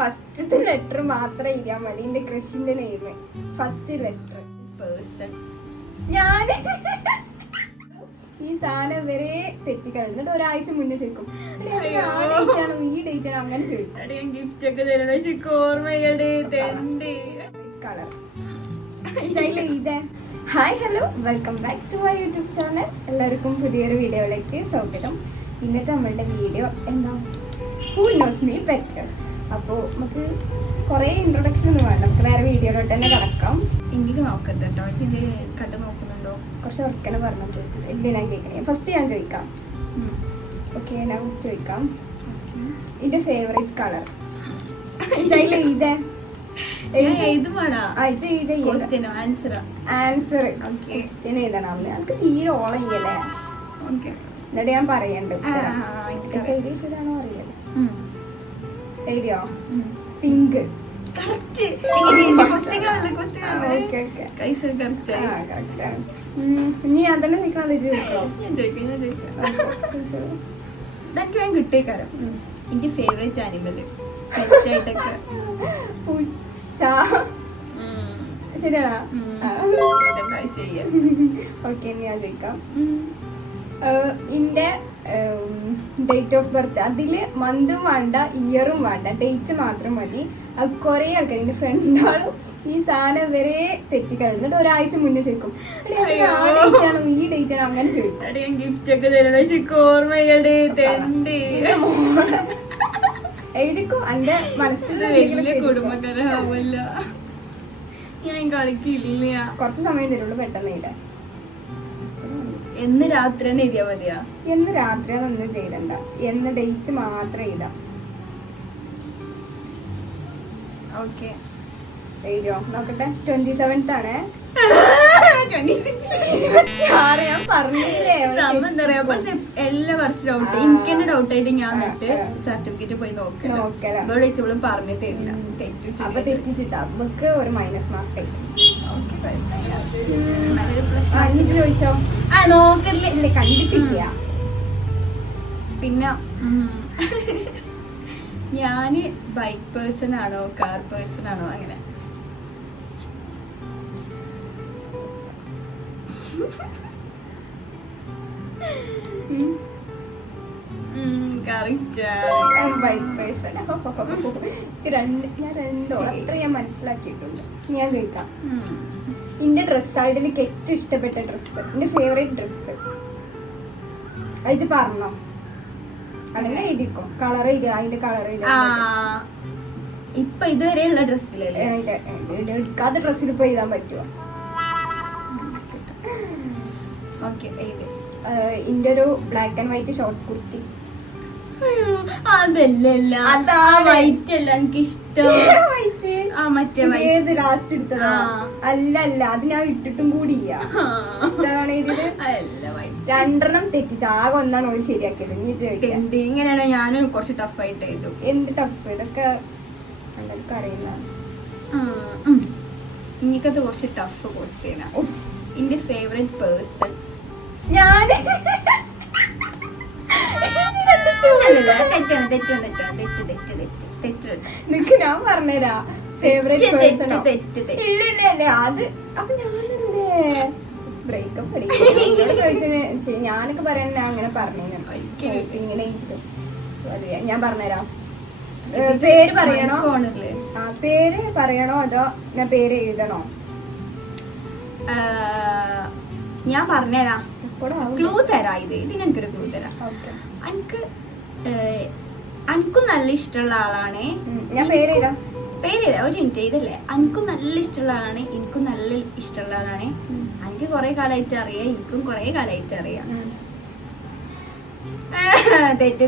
ഫസ്റ്റത്തെ ലെറ്റർ മാത്രം എഴുതിയാൽ മതി. എന്റെ ക്രഷിന്റെ നെയിം ഫസ്റ്റ് ലെറ്റർ പേഴ്സൺ. ഞാൻ ഈ സാധനം വരെ തെറ്റിക്കളഞ്ഞിട്ട് ഒരാഴ്ച മുന്നേ ചോദിക്കും ആണോ ഈ ഡേറ്റ് ആണോ അങ്ങനെ ചോദിക്കും. ഗിഫ്റ്റ് ഒക്കെ തരണം ഓർമ്മയുടെ colour. Hi hello, welcome back to my YouTube channel. എല്ലാവർക്കും പുതിയൊരു വീഡിയോയിലേക്ക് സ്വാഗതം. ഇന്നത്തെ നമ്മളുടെ വീഡിയോ എന്താ, ഹൂ നോസ് മീ ബെറ്റർ. അപ്പോൾ നമുക്ക് കുറേ ഇൻട്രൊഡക്ഷൻ ഒന്നും വേണ്ട, നമുക്ക് വേറെ വീഡിയോയിലോട്ട് തന്നെ കിടക്കാം. എനിക്ക് നോക്കരുത് കേട്ടോ, ചിന്ത കണ്ട് നോക്കുന്നുണ്ടോ? കുറച്ച് ഉറക്കനെ പറഞ്ഞു എന്തിനാ കേൾക്കണേ. ഫസ്റ്റ് ഞാൻ ചോദിക്കാം. ഓക്കെ, ഞാൻ ഫസ്റ്റ് ചോദിക്കാം. ഇതിന്റെ ഫേവറേറ്റ് കളർ ആൻസർ എഴുതണം. നമുക്ക് തീരെ ഓളം ചെയ്യല്ലേ. എന്നിട്ട് ഞാൻ പറയണ്ട് ശരിയാണോ അറിയല്ലേ. എഴുതിയോ? പിങ്ക്. നീ അതന്നെ നിക്കണം. ഇതൊക്കെ ഞാൻ കിട്ടിയേക്കാരം. എന്റെ ഫേവറേറ്റ് ആനിമല് പെറ്റായിട്ടൊക്കെ ശരിയാണോ? ഓക്കെ, ഞാൻ ചോദിക്കാം. ഇന്റെ ഡേറ്റ് ഓഫ് ബർത്ത്, അതില് മന്തും വേണ്ട ഇയറും വേണ്ട, ഡേറ്റ് മാത്രം മതി. അത് കുറെ ആൾക്കാർ എന്റെ ഫ്രണ്ടാളും ഈ സാധനം വരെ തെറ്റിക്കളഞ്ഞിട്ട് ഒരാഴ്ച മുന്നേ ചോദിക്കും ഡേറ്റ് ആണോ ഈ ഡേറ്റ് ആണോ അങ്ങനെ ചോദിക്കും. ഗിഫ്റ്റ് ഒക്കെ തരണം ഓർമ്മയുടെ എഴുതിക്കും. എന്റെ മനസ്സിൽ വലിയ കുടുംബക്കാരാവല്ല, ഞാൻ കളിക്കില്ല. കുറച്ച് സമയം തരുള്ളൂ, പെട്ടെന്ന് ഇല്ല. എന്ന് രാത്രി തന്നെ എഴുതിയാ മതിയാ? എന്ന് രാത്രി ഒന്നും ചെയ്യണ്ട, എന്ന് ഡേറ്റ് മാത്രം എഴുതാം. ഓക്കെ, എഴുതിയോ? നോക്കട്ടെ. 27th ആണ്. ഞാൻ പറഞ്ഞില്ലേ എല്ലാ വർഷവും ഡൗട്ട്, എനിക്ക് തന്നെ ഡൗട്ട് ആയിട്ട് ഞാൻ എന്നിട്ട് സർട്ടിഫിക്കറ്റ് പോയി നോക്കണം. പറഞ്ഞു തരില്ല, അപ്പൊ തെറ്റിച്ചിട്ടാ നമുക്ക് ഒരു മൈനസ് മാർക്ക്. ചോദിച്ചോ? നോക്കല്ലേ, കണ്ടിട്ടില്ല. പിന്നെ ഞാന് ബൈക്ക് പേഴ്സൺ ആണോ കാർ പേഴ്സൺ ആണോ അങ്ങനെ? ഞാൻ മനസ്സിലാക്കിയിട്ടുണ്ട്. ഞാൻ ചോദിക്കാം. എന്റെ ഡ്രസ്സ്, അതിലേക്ക് ഏറ്റവും ഇഷ്ടപ്പെട്ട ഡ്രസ്സ്, എന്റെ ഫേവറേറ്റ് ഡ്രസ്സ് അയച്ച് പറഞ്ഞോ? അല്ലെങ്കിൽ എഴുതിക്കോ. കളർ എഴുതി, അതിന്റെ കളർ ഇപ്പൊ ഇതുവരെയുള്ള ഡ്രസ്സിലല്ലേ? എടുക്കാത്ത ഡ്രസ്സിൽ ഇപ്പൊ എഴുതാൻ പറ്റുമോ? ഓക്കെ, ഇന്റെ ഒരു black and white short kurti. അതല്ല, അതാ വൈറ്റ് അല്ല എനിക്ക് ഇഷ്ടം. ഏത് ലാസ്റ്റ് എടുത്തതാ? അല്ല, അത് ഞാൻ ഇട്ടിട്ടും കൂടി രണ്ടെണ്ണം തെറ്റിച്ച് ആകെ ഒന്നാണ് ഓള് ശരിയാക്കിയത്. നീ ചോദിക്കാം. ഇങ്ങനെയാണ് ഞാനും കുറച്ച് ടഫായിട്ട് എഴുതും. എന്ത് ടഫ്? ഇതൊക്കെ എല്ലാവർക്കും അറിയുന്ന. എനിക്കത് കുറച്ച് ടഫ് ക്വസ്റ്റ്യനാ. എന്റെ ഫേവറേറ്റ് പേഴ്സൺ ഞാൻ. നിനക്ക് ഞാൻ പറഞ്ഞുതരാ ഫേവറേറ്റ് പേഴ്സൺ. ഇല്ലല്ലേ അത്. അപ്പൊ ബ്രേക്കപ്പ് ചോദിച്ചു. ഞാനൊക്കെ പറയാൻ ഞാൻ അങ്ങനെ പറഞ്ഞു. ഇങ്ങനെ ഞാൻ പറഞ്ഞുതരാം. പേര് പറയണോ? പേര് പറയണോ അതോ ഞാൻ പേര് എഴുതണോ? ഞാൻ പറഞ്ഞുതരാം, ക്ലൂ തരാം. ഇത് ഞങ്ങൾക്കൊരു ക്ലൂ തരാം. അനക്കും നല്ല ഇഷ്ടമുള്ള ആളാണ്. ഞാൻ പേര് ഒരു മിനിറ്റ്, ഇതല്ലേ? അനക്കും നല്ല ഇഷ്ടമുള്ള ആളാണ്, എനിക്കും നല്ല ഇഷ്ടമുള്ള ആളാണ്. എനിക്ക് കുറെ കാലമായിട്ട് അറിയാം, എനിക്കും കുറെ കാലമായിട്ട് അറിയാം. തെറ്റ്.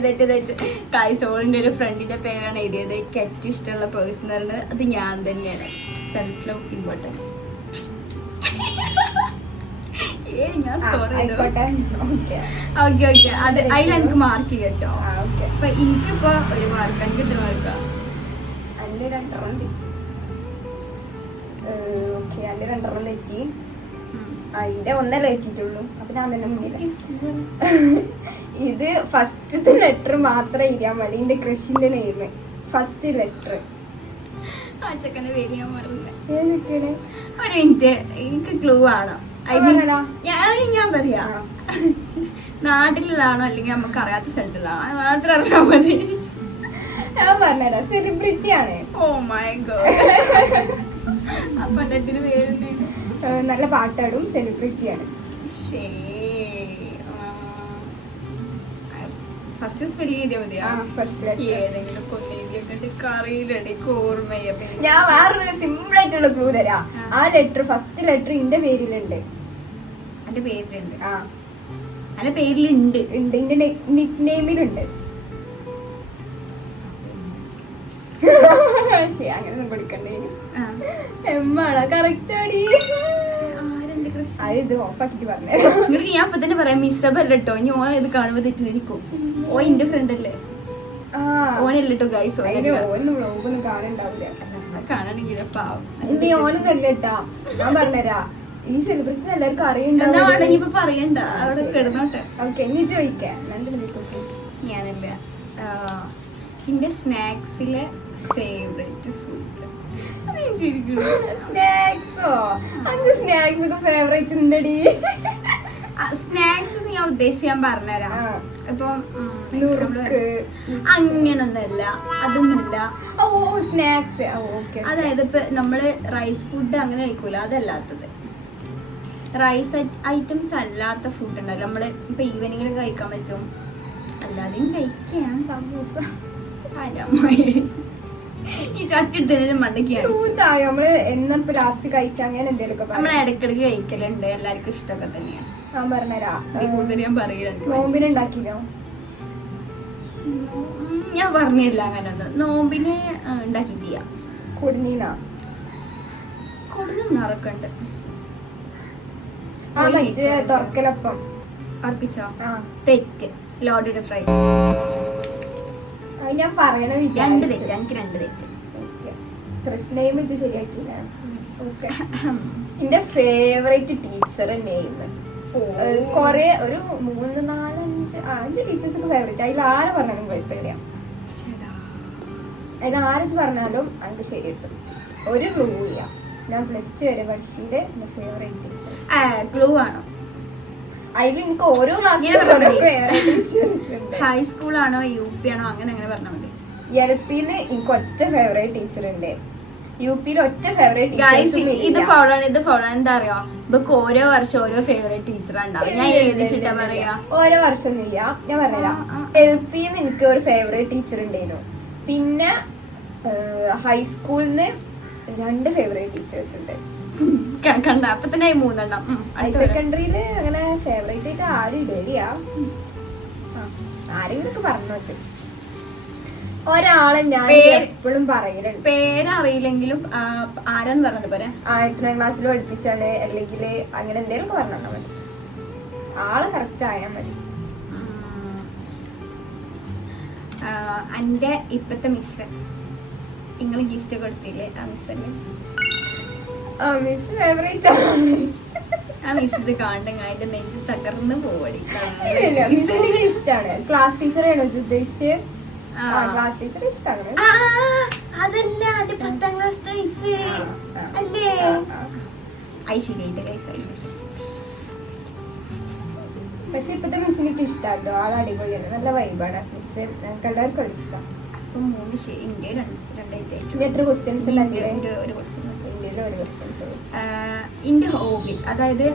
കായ്സോളിന്റെ ഒരു ഫ്രണ്ടിന്റെ പേരാണ് എഴുതിയത്. എനിക്ക് ഏറ്റവും ഇഷ്ടമുള്ള പേഴ്സൺ പറയുന്നത് അത് ഞാൻ തന്നെയാണ്. Self love important. അത് അതിൽ എനിക്ക് മാർക്ക് കേട്ടോ. അപ്പൊ എനിക്കിപ്പോ ഒരു മാർക്ക്. എനിക്ക് എത്ര മാർക്കാ? അതിന്റെ രണ്ടെണ്ണം തെറ്റി. അതിന്റെ ഒന്നല്ലേ തെറ്റിട്ടുള്ളൂ. അപ്പൊ ഞാൻ തന്നെ മുന്നിൽ. ഇത് ഫസ്റ്റത്തെ ലെറ്റർ മാത്രം എഴുതിയാൽ മതി. എന്റെ ക്രഷിന്റെ നെയിം ഫസ്റ്റ് ലെറ്റർ ആ ചെക്കന്റെ പേര് ഞാൻ മറന്നു. ഏത് കുട്ടിയുടെ? ഒരു മിനിറ്റ്, എനിക്ക് ക്ലൂ ആണോ? പറഞ്ഞടാ. ഞാൻ പറയാ, നാട്ടിലാണോ അല്ലെങ്കിൽ നമുക്ക് അറിയാത്ത സ്ഥലത്തിലാണോ, അത് മാത്രം അറിയാൻ മതി. ഞാൻ പറഞ്ഞടാ, സെലിബ്രിറ്റി ആണ്. Oh my God. ആ പണ്ടത്തിന് പേരുണ്ട്. നല്ല പാട്ടാടും, സെലിബ്രിറ്റി ആണ്. ഫസ്റ്റ് സ്പെല്ലിംഗ് ചെയ്താൽ മതിയോ? ഏതെങ്കിലും കൊന്നെഴുതിയൊക്കെ അറിയില്ലടി, ഓർമ്മയ. ഞാൻ വേറൊരു സിമ്പിൾ ആയിട്ടുള്ള ക്ലൂ തരാം. ആ ലെറ്റർ, ഫസ്റ്റ് ലെറ്റർ എന്റെ പേരിലുണ്ട്. എന്റെ പേരിലുണ്ട്. ആ എന്റെ പേരിലുണ്ട്. ഉണ്ട്, എന്റെ നിക് നെയിമിലുണ്ട്. അങ്ങനെ കൊടുക്കണ്ടേ? എമ്മാണോ? കറക്റ്റ് ആടി. അത് ഇത് ഓഫാക്കിട്ട് പറഞ്ഞു. നിങ്ങൾക്ക് ഞാൻ ഇപ്പൊ തന്നെ പറയാം, മിസ്സബല്ല കേട്ടോ. ഇനി ഓൻ ഇത് കാണുമ്പോ തെറ്റിദ്ധരിക്കും. ഓ എന്റെ ഫ്രണ്ട് അല്ലേ? ഓനല്ലോ ഗൈസ്. ഓനും വ്ളോഗൊന്നും കാണണ്ടാവില്ല. കാണണെങ്കിലോ പാവം. ഇനി ഓനും തന്നെ കേട്ടാ. ഞാൻ പറഞ്ഞുതരാ, ഈ സെലിബ്രിറ്റി എല്ലാവർക്കും അറിയണ്ട. ഇപ്പൊ പറയണ്ട, അവിടെ കിടന്നോട്ടെ. ഓക്കെ, ഇനി ചോദിക്കാം. ഞാനല്ല, എന്റെ സ്നാക്സിലെ ഫേവറേറ്റ് ഫുഡ്. സ്നാക്സോ? അതിന്റെ സ്നാക്സ് ഒക്കെ ഫേവറേറ്റ് ഉണ്ടടി. സ്നാക്സ് ഞാൻ ഉദ്ദേശിക്കാൻ പറഞ്ഞുതരാം. ഇപ്പം അങ്ങനൊന്നല്ല, അതൊന്നുമില്ല. ഓ സ്നാക്സ്, അതായത് ഇപ്പൊ നമ്മള് റൈസ് ഫുഡ് അങ്ങനെ കഴിക്കൂല, അതല്ലാത്തത്. റൈസ് ഐറ്റംസ് അല്ലാത്ത ഫുഡ് ഉണ്ടല്ലോ, നമ്മള് ഇപ്പൊ ഈവനിങ്ങിൽ കഴിക്കാൻ പറ്റും, അല്ലാതെയും കഴിക്കാം. സമൂസ. ഈ ചട്ടിട്ടതിന് മണ്ടക്കാണ് നമ്മള് എന്നപ്പോ ലാസ്റ്റ് കഴിച്ച അങ്ങനെ എന്തെങ്കിലും നമ്മള് ഇടയ്ക്കിടയ്ക്ക് കഴിക്കലുണ്ട്. എല്ലാവർക്കും ഇഷ്ടമൊക്കെ തന്നെയാണ്. ഞാൻ പറഞ്ഞുതരാ, കൂടുതൽ ഞാൻ പറയലുണ്ട്. നോമ്പിനുണ്ടാക്കിയോ? ഞാൻ പറഞ്ഞില്ല അങ്ങനൊന്നും. നോമ്പിന് ഉണ്ടാക്കിയിട്ടില്ല. കൊടുന്നീന കൊടുന്നൊക്കെ ഉണ്ട്. തുറക്കലപ്പം അർപ്പിച്ചോ? തെറ്റ്. Loaded fries. ഞാൻ പറയണ രണ്ട് തെറ്റ്. എനിക്ക് രണ്ട് തെറ്റ്. കൃഷ്ണയും വെച്ച് ശരിയാക്കിയില്ല. എന്റെ ഫേവറേറ്റ് ടീച്ചർ നെയിം കൊറേ ഒരു 3, 4, 5 ടീച്ചേഴ്സ് ഒക്കെ ഫേവറേറ്റ്. അതിൽ ആര് പറഞ്ഞാലും കുഴപ്പമില്ല. അതിൽ ആര് പറഞ്ഞാലും എനിക്ക് ശരി കിട്ടും. ഒരു ക്ലൂ ഇല്ല. ഞാൻ +2 വരെ പഠിച്ചതില് എന്റെ ഫേവറേറ്റ് ടീച്ചർ. ക്ലൂ ആണോ? അതിൽ എനിക്ക് ഓരോ ഹൈസ്കൂളാണോ UP ആണോ അങ്ങനെ അങ്ങനെ പറഞ്ഞാൽ മതി. LPന്ന് എനിക്ക് ഒറ്റ ഫേവറേറ്റ് ടീച്ചർ ഉണ്ട്. UPയിൽ ഒറ്റ ഫേവറേറ്റ് ഇത് ഫൗളാണ്. ഇത് ഫൗളാണ്. എന്താ അറിയോ, ഇപ്പൊ ഓരോ വർഷം ഓരോ ഫേവറേറ്റ് ടീച്ചർ ഉണ്ടാവും. ഞാൻ എഴുതിച്ചിട്ടാ പറയാ. ഓരോ വർഷം ഇല്ല. ഞാൻ പറഞ്ഞുതരാം. LPന്ന് എനിക്ക് ഒരു ഫേവറേറ്റ് ടീച്ചർ ഉണ്ടായിരുന്നു. പിന്നെ ഹൈസ്കൂളിന്ന് 2 ഫേവറേറ്റ് ടീച്ചേഴ്സ് ഉണ്ട്. കണ്ട അപ്പൊ തന്നെ 3 ഹയർ സെക്കൻഡറിയില് അങ്ങനെ ഫേവറേറ്റ് ആയിട്ട് ആരും ഇടയില്ല. ആരെങ്കിലും പറഞ്ഞു വെച്ചു. ഒരാളെ ഞാൻ എപ്പോഴും പറയലുണ്ട്. പേരറിയില്ലെങ്കിലും ആരാന്ന് പറഞ്ഞത് പോരെ. എത്രാം ക്ലാസ്സിൽ പഠിപ്പിച്ചാണ് അല്ലെങ്കിൽ അങ്ങനെ എന്തെങ്കിലും പറഞ്ഞാൽ മതി. ആള് കറക്റ്റ് ആയാൽ മതി. എന്റെ ഇപ്പത്തെ മിസ് നിങ്ങൾ ഗിഫ്റ്റ് കൊടുത്തില്ലേ, ആ മിസ്സല്ലേ? മിസ് ഫേവറേറ്റ് ആണ്. ആ മിസ് ഇത് കാണുന്നെങ്കിൽ അതിന്റെ നെഞ്ച് തകർന്ന് പോവടി. ഇഷ്ടമാണ്. ക്ലാസ് ടീച്ചറാണോ ഉദ്ദേശിച്ചത്? ക്ലാസ് ടീച്ചർ ഇഷ്ടമാണ്. അതല്ല, എന്റെ 10ാം ക്ലാസ്സിലെ മിസ് അല്ലേ? ഐശ്വര്യ ഗൈസ്, ഐശ്വര്യ. പക്ഷെ ഇപ്പത്തെ മിസ് എനിക്ക് ഇഷ്ടമാട്ടോ. ആൾ അടിപൊളിയാണ്, നല്ല വൈബാണ് മിസ്. ഞങ്ങൾക്ക് എല്ലാവർക്കും ഇഷ്ടം. അപ്പം 3 ഇന്ത്യ 2 എത്ര ക്വസ്റ്റ്യൻസ് ഒരു ക്വസ്റ്റ്യൻ. ഇന്ത്യയിലെ ഒരു ക്വസ്റ്റ്യൻസ്. എന്റെ ഹോബി, അതായത്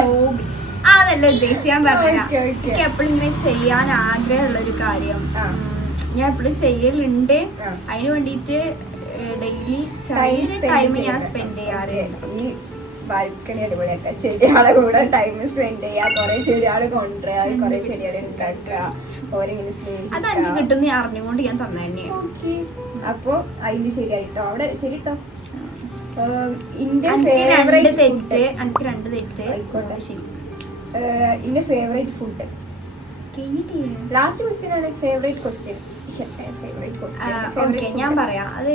ഹോബി അതല്ല ഉദ്ദേശിക്കാൻ പറഞ്ഞ എനിക്ക് എപ്പോഴും ഇങ്ങനെ ചെയ്യാൻ ആഗ്രഹമുള്ള ഒരു കാര്യം ഞാൻ എപ്പോഴും ചെയ്യലുണ്ട്. അതിന് വേണ്ടിട്ട് ഡെയിലി ടൈം ഞാൻ സ്പെൻഡ് ചെയ്യാറുണ്ട്. ഈ ബാൽക്കണി അടിപൊളിയാക്കുക, ചെടിയാളെ കൂടെ ടൈം സ്പെൻഡ് ചെയ്യുക, കുറെ ചെടിയാള് കൊണ്ടുവരിക, കുറെ ചെടികളെ ഉണ്ടാക്കുക, ഓരെങ്ങനെ അത് എനിക്ക് കിട്ടുന്ന അറിഞ്ഞുകൊണ്ട് ഞാൻ തന്നെ തന്നെയാണ്. അപ്പൊ അതിന് ശരിയായിട്ടോ, അവിടെ ശരിട്ടോ. എന്റെ ഫേവറേറ്റ് തെറ്റ്, എനിക്ക് 2 തെറ്റ് ആയിക്കോട്ടെ. എന്റെ ഫേവറേറ്റ് ഫുഡ്. ലാസ്റ്റ് ക്വസ്റ്റ്യൻ ആണ് ഫേവറേറ്റ് ക്വസ്റ്റ്യൻ. ഓക്കെ, ഞാൻ പറയാം. അത്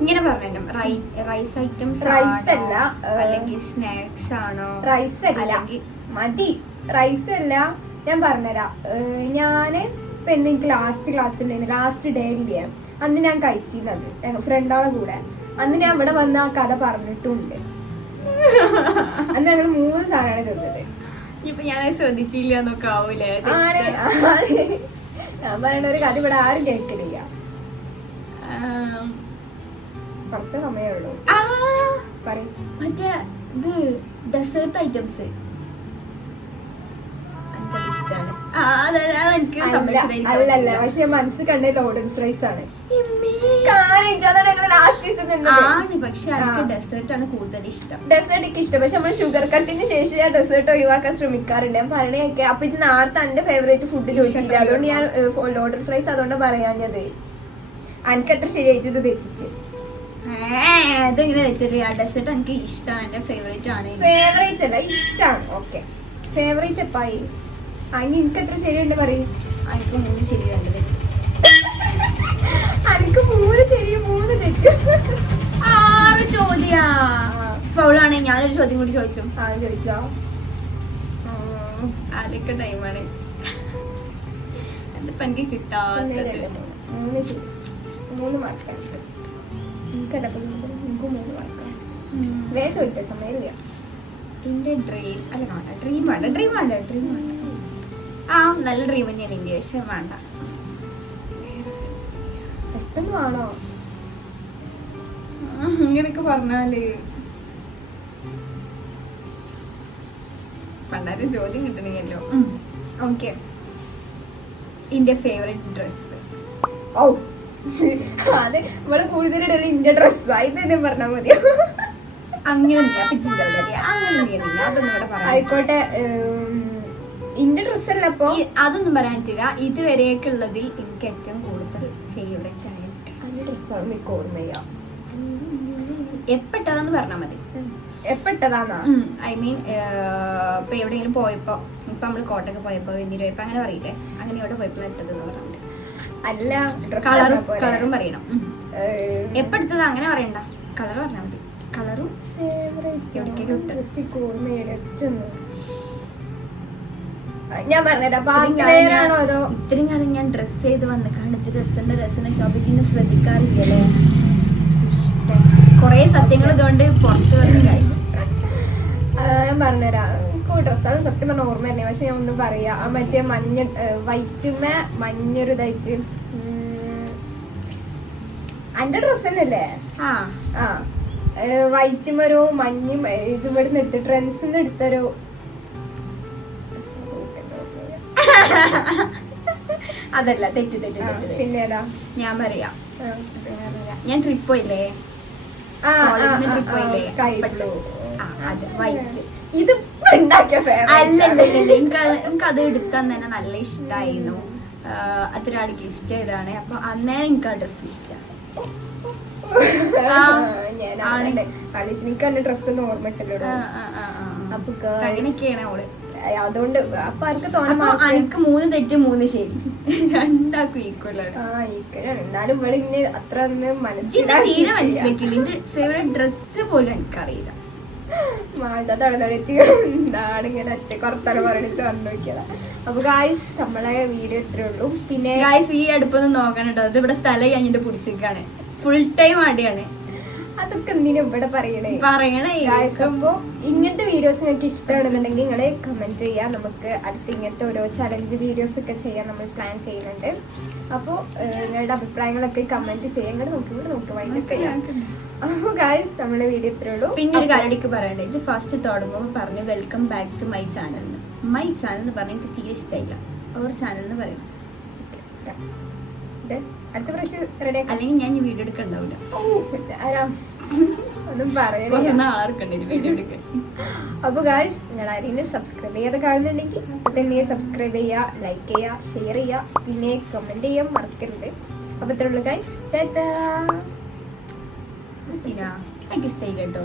ഇങ്ങനെ പറഞ്ഞു, റൈസ് ഐറ്റംസ് റൈസ് അല്ല, അല്ലെങ്കിൽ സ്നാക്സ് ആണോ? റൈസ് അല്ല, മതി. റൈസ് അല്ല, ഞാൻ പറഞ്ഞുതരാം. ഞാന് ഇപ്പൊ എനിക്ക് ലാസ്റ്റ് ക്ലാസ്സിൽ ലാസ്റ്റ് ഡേ ഇല്ലേ അന്ന് ഞാൻ കഴിച്ചിരുന്നത് ഞങ്ങൾ ഫ്രണ്ടാളെ കൂടെ. അന്ന് ഞാൻ ഇവിടെ വന്ന് ആ കഥ പറഞ്ഞിട്ടുണ്ട്. അന്ന് ഞങ്ങൾ 3 സാധനമാണ് തിന്നത്. ഇപ്പൊ ഞാൻ ശ്രദ്ധിച്ചില്ല എന്നൊക്കെ ആവൂലേ? ഞാൻ പറയണ ഒരു കഥ ഇവിടെ ആരും കേൾക്കലില്ല. കുറച്ച് സമയമേ ഉള്ളൂ. മറ്റേ ഇത് ഡെസേർട്ട് ഐറ്റംസ് ഇഷ്ടാണ്. അല്ലല്ല, പക്ഷെ മനസ്സ് കണ്ട ലോഡഡ് ഫ്രൈസ് ആണ്. പക്ഷെ എനിക്ക് ഡെസേർട്ട് ആണ് കൂടുതൽ ഇഷ്ടം. ഡെസേർട്ട് എനിക്ക് ഇഷ്ടം. പക്ഷെ നമ്മൾ ഷുഗർ കട്ടിന് ശേഷം ഞാൻ ഡെസേർട്ട് ഒഴിവാക്കാൻ ശ്രമിക്കാറുണ്ട്. ഞാൻ പറയണേക്കെ അപ്പൊ ഇത് നേരത്തെ എന്റെ ഫേവറേറ്റ് ഫുഡ് ചോദിച്ചില്ല. അതുകൊണ്ട് ഞാൻ ലോഡഡ് ഫ്രൈസ് അതുകൊണ്ട് പറയാഞ്ഞത്. എനിക്ക് അത്ര ശരിയായിച്ചത് തെറ്റിച്ച്. അതെങ്ങനെ തെറ്റില്ല? ഡെസേർട്ട് എനിക്ക് ഇഷ്ടമാണ്, എന്റെ ഫേവറേറ്റ് ആണ്. ഫേവറേറ്റ് അല്ല, ഇഷ്ടമാണ്. ഓക്കെ, ഫേവറേറ്റ് എപ്പായി? അതിന് എനിക്ക് എത്ര ശരിയുണ്ട് പറയും. എനിക്ക് 3 ശരി 2 തെറ്റ്. എനിക്ക് 3 ശരിയും 3 തെറ്റും. 6 ചോദ്യ ഫൗളാണ്. ഞാനൊരു ചോദ്യം കൂടി ചോദിച്ചു. ചോദിച്ചോ? ആലൊക്കെ ടൈമാണ്. അതിപ്പോ എനിക്ക് കിട്ടാത്തത്. 3 മാർക്കാണ്. എനിക്കല്ല, എനിക്ക് 3 മാർക്കാണ്. വേ ചോദിക്കാം, സമയമില്ല. എന്റെ ഡ്രീം അല്ല, ഡ്രീം വേണ്ട. ആ, നല്ല ഡ്രീം തന്നെയാണ് എന്റെ. പക്ഷെ വേണ്ട, പെട്ടെന്ന് വേണോ ഇങ്ങനെയൊക്കെ പറഞ്ഞാല്? പണ്ടാരും ചോദ്യം കിട്ടണില്ലല്ലോ. ഓക്കെ, എന്റെ ഫേവറേറ്റ് ഡ്രസ്. ഓ, അത് നമ്മള് കൂടുതലിടല് ഇന്റെ ഡ്രസ്സാ. ഇതെന്നെ പറഞ്ഞാൽ മതിയോ? അങ്ങനെ അതൊന്നും ഇവിടെ പറയാം. ആയിക്കോട്ടെ, ഇന്റെ ഡ്രസ് അല്ല. അപ്പൊ അതൊന്നും പറയാൻ പറ്റില്ല. ഇതുവരെയൊക്കെ ഉള്ളതിൽ എനിക്ക് ഏറ്റവും കൂടുതൽ ഫേവറേറ്റ് ആയ ഡ്രസ്സാണ് എനിക്ക് ഓർമ്മയ്യ. എപ്പെട്ടതാന്ന് പറഞ്ഞാൽ മതി. എപ്പെട്ടതാന്നാ? ഐ മീൻ ഇപ്പൊ എവിടെയെങ്കിലും പോയപ്പോ, ഇപ്പൊ നമ്മള് കോട്ടൊക്കെ പോയപ്പോ വലിയൊരു പോയപ്പോ അങ്ങനെ പറയില്ലേ, അങ്ങനെ എവിടെ പോയപ്പോ ഇട്ടതെന്ന് പറഞ്ഞിട്ട്. അല്ല, കളറും പറയണം. എപ്പെടുത്തത് അങ്ങനെ പറയണ്ട, കളർ പറഞ്ഞാൽ മതി. കളറും ഞാൻ പറഞ്ഞോ അതോ ഇത്രയും കാലം ഞാൻ ഡ്രസ് ചെയ്ത് വന്ന് കാണുന്നത് രസന്റെ ചോദിച്ചിട്ട് ശ്രദ്ധിക്കാറില്ലല്ലേ? കൊറേ സത്യങ്ങൾ ഇതുകൊണ്ട് പുറത്തു വന്നു. ഞാൻ പറഞ്ഞുതരാം. ഡ്രസ്സാണ് സത്യം പറഞ്ഞ ഓർമ്മ തന്നെ. പക്ഷെ ഞാൻ ഒന്നും പറയാ, ആ മറ്റേ മഞ്ഞ വൈറ്റുമ മഞ്ഞൊരു ഇതായിട്ട് എന്റെ ഡ്രസ് തന്നെയല്ലേ? ആ, വൈറ്റുമൊരു മഞ്ഞും ഇവിടുന്ന് എടുത്ത് ട്രെൻഡ്സിന്ന് എടുത്തൊരു അതല്ല, തെറ്റ്. പിന്നേടാ ഞാൻ പറയാം. ഞാൻ ട്രിപ്പ് പോയില്ലേ, ട്രിപ്പ് പോയില്ലേ, അത് വൈറ്റ്. ഇത് അല്ലല്ല, എനിക്ക് അത് എടുത്താൻ തന്നെ നല്ല ഇഷ്ടായിരുന്നു. അതൊരാൾ ഗിഫ്റ്റ് ചെയ്താണ്. അപ്പൊ അന്നേ എനിക്ക് ആ ഡ്രസ് ഇഷ്ടം. എനിക്ക് ഡ്രസ് ഒന്നും ഓർമ്മ ഇട്ടല്ലോ. അപ്പൊ അങ്ങനെയൊക്കെയാണ് അവള്. അതുകൊണ്ട് അപ്പൊ എനിക്ക് തോന്നുന്നു എനിക്ക് 3 തെറ്റ് 3 ശരി, രണ്ടാക്കും ഈക്വൽ ആണ്. എന്നാലും ഇവിടെ ഇന്ന് അത്ര തീരെ മനസ്സിലാക്കില്ല. എന്റെ ഫേവറേറ്റ് ഡ്രസ് പോലും എനിക്കറിയില്ല. ഇങ്ങനെ ഒറ്റ കുറത്തല പറഞ്ഞിട്ട് വന്നു നോക്കിയതാ. അപ്പൊ ഗായ്സ്, നമ്മളെ വീഡിയോ ഇത്രേ ഉള്ളൂ. പിന്നെ ഗായ്സ്, ഈ അടുപ്പൊന്നും നോക്കണം കേട്ടോ. ഇത് ഇവിടെ സ്ഥലം കഴിഞ്ഞിട്ട് പിടിച്ചിരിക്കാണ്. ഫുൾ ടൈം അടിയാണ്. അതൊക്കെ എന്തിനാ ഇവിടെ പറയണേ? അപ്പൊ ഇങ്ങനത്തെ വീഡിയോസ് നിങ്ങൾക്ക് ഇഷ്ടമാണെന്നുണ്ടെങ്കിൽ നിങ്ങള് കമന്റ് ചെയ്യാം. നമുക്ക് അടുത്ത് ഇങ്ങനത്തെ ഓരോ ചലഞ്ച് വീഡിയോസ് ഒക്കെ ചെയ്യാൻ നമ്മൾ പ്ലാൻ ചെയ്യുന്നുണ്ട്. അപ്പോൾ നിങ്ങളുടെ അഭിപ്രായങ്ങളൊക്കെ കമന്റ് ചെയ്യാൻ നോക്ക് വൈകിട്ട്. അപ്പൊ ഗായ്സ്, നമ്മുടെ വീഡിയോ ഇത്രേ ഉള്ളൂ. പിന്നെ ഒരു കാര്യം പറയണ്ടേ, ഫസ്റ്റ് തുടങ്ങുമ്പോൾ പറഞ്ഞു welcome back to my channel. My channel എന്ന് പറഞ്ഞാൽ എനിക്ക് തീരെ ഇഷ്ടമായില്ല. അവർ ചാനൽ എന്ന് പറയണം. അടുത്ത പ്രാവശ്യം റെഡി, അല്ലെങ്കിൽ ഞാൻ ഈ വീഡിയോ എടുക്കണ്ടാവില്ല. ഒന്നും പറയണ. അപ്പൊ ഗായ്സ്, നിങ്ങൾ ആരെങ്കിലും സബ്സ്ക്രൈബ് ചെയ്യാതെ കാണുന്നുണ്ടെങ്കിൽ തന്നെ സബ്സ്ക്രൈബ് ചെയ്യുക, ലൈക്ക് ചെയ്യുക, ഷെയർ ചെയ്യുക, പിന്നെ കമന്റ് ചെയ്യാൻ മറക്കരുത്. അപ്പൊ ഇത്രേ ഉള്ളൂ ഗായ്സ്. എനിക്ക് ഇഷ്ടമായില്ല കേട്ടോ.